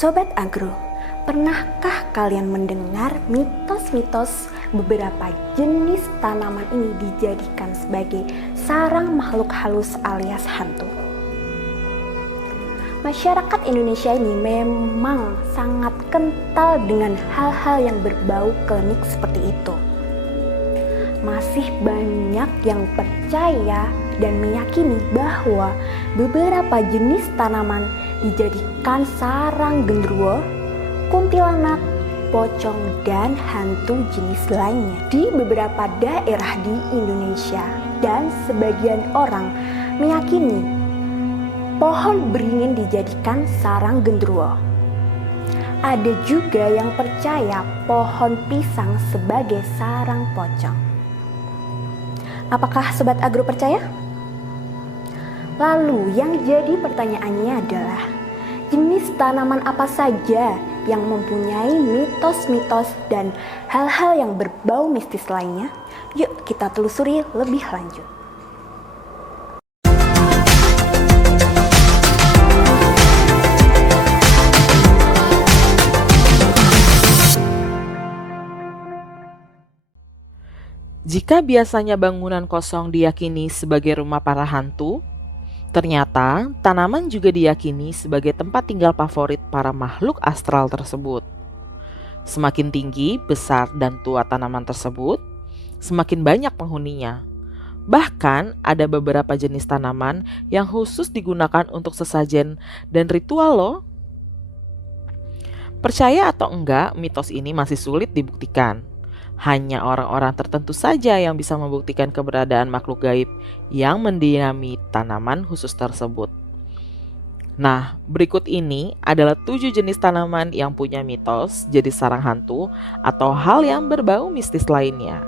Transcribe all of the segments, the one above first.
Sobat Agro, pernahkah kalian mendengar mitos-mitos beberapa jenis tanaman ini dijadikan sebagai sarang makhluk halus alias hantu? Masyarakat Indonesia ini memang sangat kental dengan hal-hal yang berbau klinik seperti itu. Masih banyak yang percaya dan meyakini bahwa beberapa jenis tanaman dijadikan sarang genderuwo, kuntilanak, pocong, dan hantu jenis lainnya di beberapa daerah di Indonesia. Dan sebagian orang meyakini pohon beringin dijadikan sarang genderuwo. Ada juga yang percaya pohon pisang sebagai sarang pocong. Apakah Sobat Agro percaya? Lalu yang jadi pertanyaannya adalah, jenis tanaman apa saja yang mempunyai mitos-mitos dan hal-hal yang berbau mistis lainnya? Yuk kita telusuri lebih lanjut. Jika biasanya bangunan kosong diyakini sebagai rumah para hantu, ternyata tanaman juga diyakini sebagai tempat tinggal favorit para makhluk astral tersebut. Semakin tinggi, besar, dan tua tanaman tersebut, semakin banyak penghuninya. Bahkan ada beberapa jenis tanaman yang khusus digunakan untuk sesajen dan ritual loh. Percaya atau enggak, mitos ini masih sulit dibuktikan. Hanya orang-orang tertentu saja yang bisa membuktikan keberadaan makhluk gaib yang mendiami tanaman khusus tersebut. Nah, berikut ini adalah 7 jenis tanaman yang punya mitos jadi sarang hantu atau hal yang berbau mistis lainnya.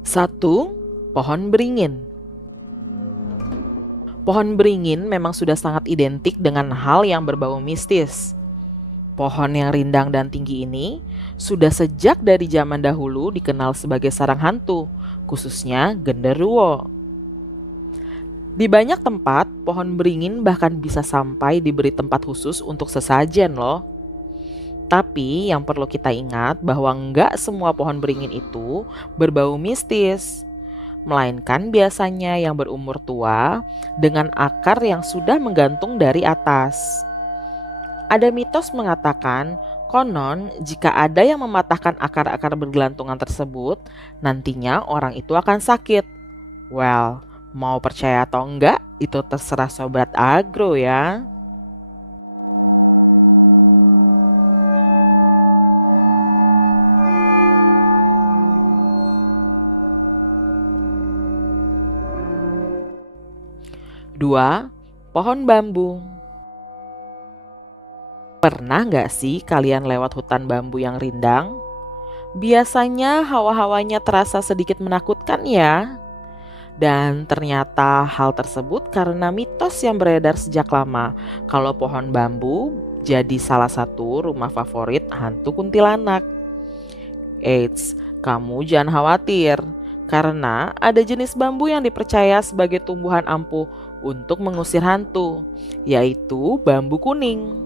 Satu, pohon beringin. Pohon beringin memang sudah sangat identik dengan hal yang berbau mistis. Pohon yang rindang dan tinggi ini sudah sejak dari zaman dahulu dikenal sebagai sarang hantu, khususnya genderuwo. Di banyak tempat, pohon beringin bahkan bisa sampai diberi tempat khusus untuk sesajen loh. Tapi yang perlu kita ingat bahwa enggak semua pohon beringin itu berbau mistis, melainkan biasanya yang berumur tua dengan akar yang sudah menggantung dari atas. Ada mitos mengatakan, konon jika ada yang mematahkan akar-akar bergelantungan tersebut, nantinya orang itu akan sakit. Well, mau percaya atau enggak, itu terserah Sobat Agro ya. Dua, pohon bambu. Pernah nggak sih kalian lewat hutan bambu yang rindang? Biasanya hawa-hawanya terasa sedikit menakutkan ya. Dan ternyata hal tersebut karena mitos yang beredar sejak lama kalau pohon bambu jadi salah satu rumah favorit hantu kuntilanak. Eits, kamu jangan khawatir. Karena ada jenis bambu yang dipercaya sebagai tumbuhan ampuh untuk mengusir hantu, yaitu bambu kuning.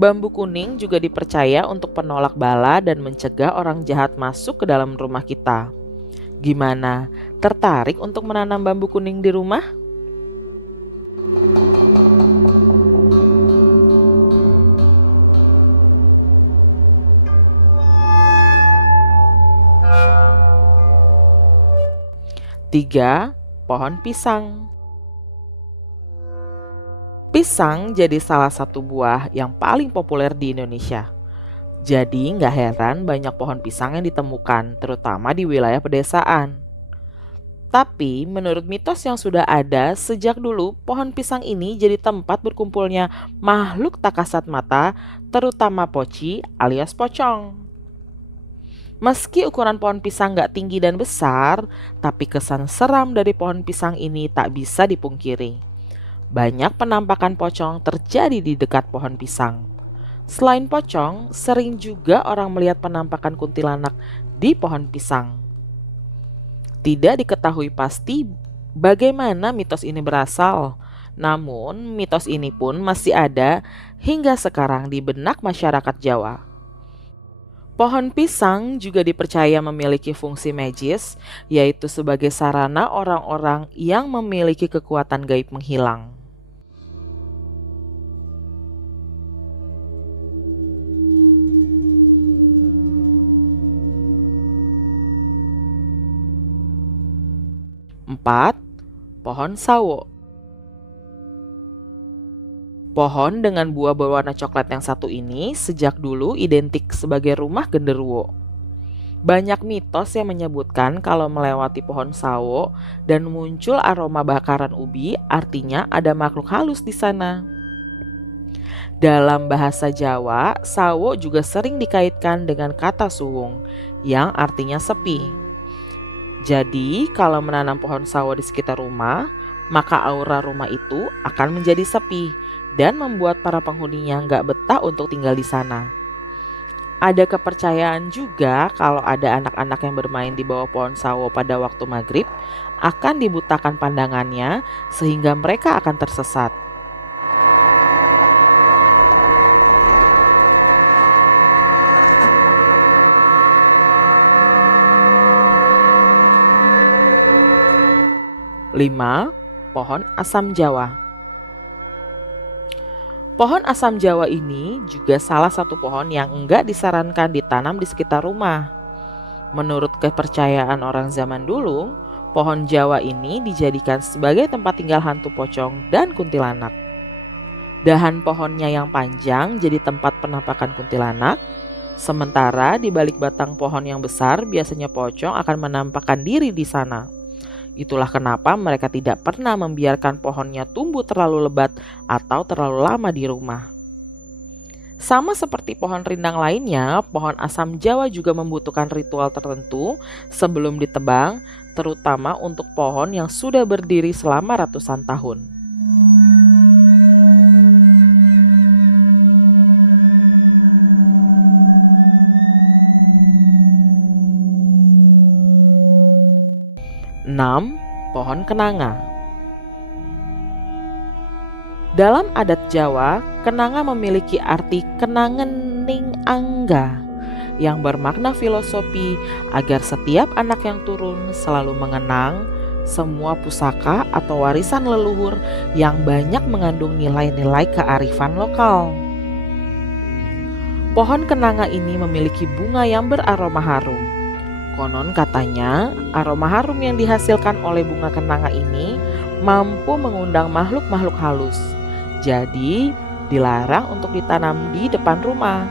Bambu kuning juga dipercaya untuk penolak bala dan mencegah orang jahat masuk ke dalam rumah kita. Gimana? Tertarik untuk menanam bambu kuning di rumah? Tiga, pohon pisang. Pisang jadi salah satu buah yang paling populer di Indonesia. Jadi nggak heran banyak pohon pisang yang ditemukan, terutama di wilayah pedesaan. Tapi menurut mitos yang sudah ada sejak dulu, pohon pisang ini jadi tempat berkumpulnya makhluk tak kasat mata, terutama poci alias pocong. Meski ukuran pohon pisang nggak tinggi dan besar, tapi kesan seram dari pohon pisang ini tak bisa dipungkiri. Banyak penampakan pocong terjadi di dekat pohon pisang. Selain pocong, sering juga orang melihat penampakan kuntilanak di pohon pisang. Tidak diketahui pasti bagaimana mitos ini berasal, namun mitos ini pun masih ada hingga sekarang di benak masyarakat Jawa. Pohon pisang juga dipercaya memiliki fungsi magis, yaitu sebagai sarana orang-orang yang memiliki kekuatan gaib menghilang. Empat, pohon sawo. Pohon dengan buah berwarna coklat yang satu ini sejak dulu identik sebagai rumah genderuwo. Banyak mitos yang menyebutkan kalau melewati pohon sawo dan muncul aroma bakaran ubi, artinya ada makhluk halus di sana. Dalam bahasa Jawa, sawo juga sering dikaitkan dengan kata suwung, yang artinya sepi. Jadi, kalau menanam pohon sawo di sekitar rumah, maka aura rumah itu akan menjadi sepi dan membuat para penghuninya nggak betah untuk tinggal di sana. Ada kepercayaan juga kalau ada anak-anak yang bermain di bawah pohon sawo pada waktu maghrib akan dibutakan pandangannya sehingga mereka akan tersesat. Lima, pohon asam Jawa. Pohon asam Jawa ini juga salah satu pohon yang enggak disarankan ditanam di sekitar rumah. Menurut kepercayaan orang zaman dulu, pohon Jawa ini dijadikan sebagai tempat tinggal hantu pocong dan kuntilanak. Dahan pohonnya yang panjang jadi tempat penampakan kuntilanak, sementara di balik batang pohon yang besar biasanya pocong akan menampakkan diri di sana. Itulah kenapa mereka tidak pernah membiarkan pohonnya tumbuh terlalu lebat atau terlalu lama di rumah. Sama seperti pohon rindang lainnya, pohon asam Jawa juga membutuhkan ritual tertentu sebelum ditebang, terutama untuk pohon yang sudah berdiri selama ratusan tahun. Enam, pohon kenanga. Dalam adat Jawa, kenanga memiliki arti kenangening angga yang bermakna filosofi agar setiap anak yang turun selalu mengenang semua pusaka atau warisan leluhur yang banyak mengandung nilai-nilai kearifan lokal. Pohon kenanga ini memiliki bunga yang beraroma harum. Konon katanya, aroma harum yang dihasilkan oleh bunga kenanga ini mampu mengundang makhluk-makhluk halus. Jadi, dilarang untuk ditanam di depan rumah.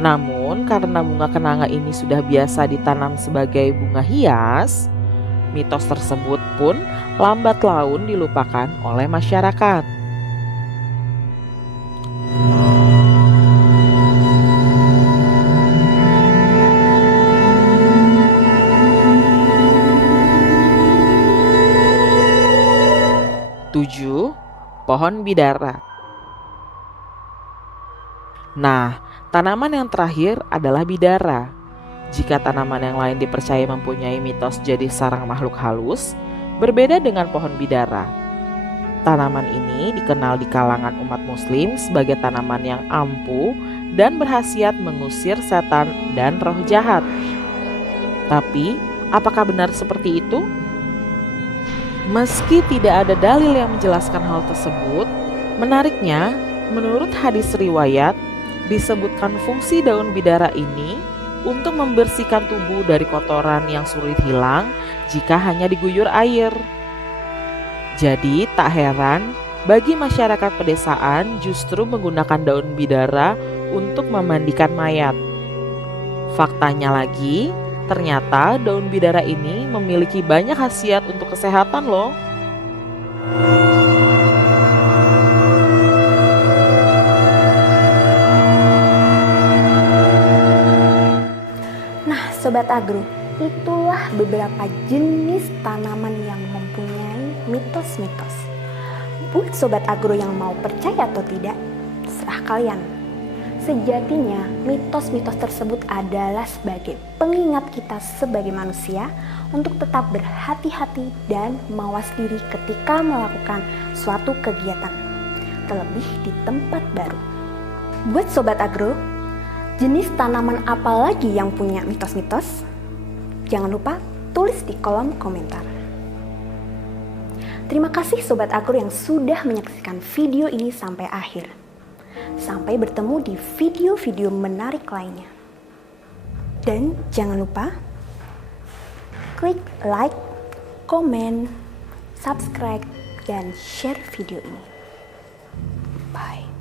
Namun, karena bunga kenanga ini sudah biasa ditanam sebagai bunga hias, mitos tersebut pun lambat laun dilupakan oleh masyarakat. Tujuh, pohon bidara. Nah, tanaman yang terakhir adalah bidara. Jika tanaman yang lain dipercaya mempunyai mitos jadi sarang makhluk halus, berbeda dengan pohon bidara. Tanaman ini dikenal di kalangan umat muslim sebagai tanaman yang ampuh dan berkhasiat mengusir setan dan roh jahat. Tapi, apakah benar seperti itu? Meski tidak ada dalil yang menjelaskan hal tersebut, menariknya, menurut hadis riwayat, disebutkan fungsi daun bidara ini untuk membersihkan tubuh dari kotoran yang sulit hilang jika hanya diguyur air. Jadi tak heran bagi masyarakat pedesaan justru menggunakan daun bidara untuk memandikan mayat. Faktanya lagi, ternyata daun bidara ini memiliki banyak khasiat untuk kesehatan loh. Nah, Sobat Agro, itulah beberapa jenis tanaman yang mempunyai mitos-mitos. Buat Sobat Agro yang mau percaya atau tidak, serah kalian. Sejatinya, mitos-mitos tersebut adalah sebagai pengingat kita sebagai manusia untuk tetap berhati-hati dan mawas diri ketika melakukan suatu kegiatan, terlebih di tempat baru. Buat Sobat Agro, jenis tanaman apa lagi yang punya mitos-mitos? Jangan lupa tulis di kolom komentar. Terima kasih Sobat Agro yang sudah menyaksikan video ini sampai akhir. Sampai bertemu di video-video menarik lainnya. Dan jangan lupa klik like, komen, subscribe, dan share video ini. Bye.